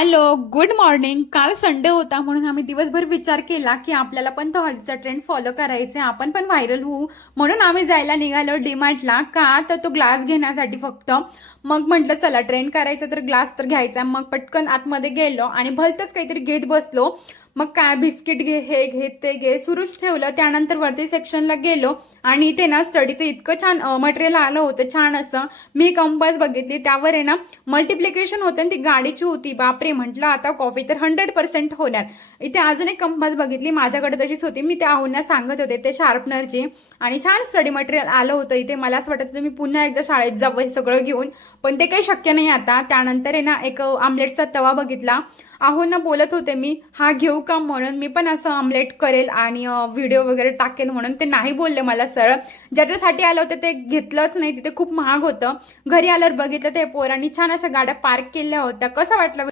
Hello, good morning. काल Sunday होता म्हणून आम्ही दिवसभर विचार केला की आपल्याला पण तो हळदीचा ट्रेंड फॉलो करायचा, आपण पण व्हायरल होऊ. म्हणून आम्ही जायला निघालो डीमार्टला. का तर तो ग्लास घेण्यासाठी फक्त. मग म्हटलं चला ट्रेंड करायचा तर ग्लास तर घ्यायचा. मग पटकन आतमध्ये गेलो आणि भलतंच काहीतरी घेत बसलो. मग काय बिस्किट घे, हे घे, ते घे, सुरूच ठेवलं. त्यानंतर वरती सेक्शनला गेलो आणि इथे ना स्टडीचं इतकं छान मटेरियल आलं होतं, छान असं. मी कंपास बघितली, त्यावर आहे ना मल्टिप्लिकेशन होते आणि ती गाडीची होती. बापरे, म्हटलं आता कॉफी तर 100% होणार. इथे अजून एक कंपास बघितली, माझ्याकडे तशीच होती. मी त्या आहोंना सांगत होते ते शार्पनरची. आणि छान स्टडी मटेरियल आलं होतं इथे. मला असं वाटत होतं मी पुन्हा एकदा शाळेत जावं हे सगळं घेऊन, पण ते काही शक्य नाही आता. त्यानंतर आहे ना एक आमलेटचा तवा बघितला. आहोंना बोलत होते मी हा घेऊ का म्हणून, मी पण असं ऑमलेट करेल आणि व्हिडिओ वगैरे टाकेल म्हणून. ते नाही बोलले मला सरळ. ज्याच्यासाठी आलं होतं ते घेतलंच नाही, तिथे खूप महाग होतं. घरी आल्यावर बघितलं ते पोरांनी छान अशा गाड्या पार्क केल्या होत्या. कसं वाटलं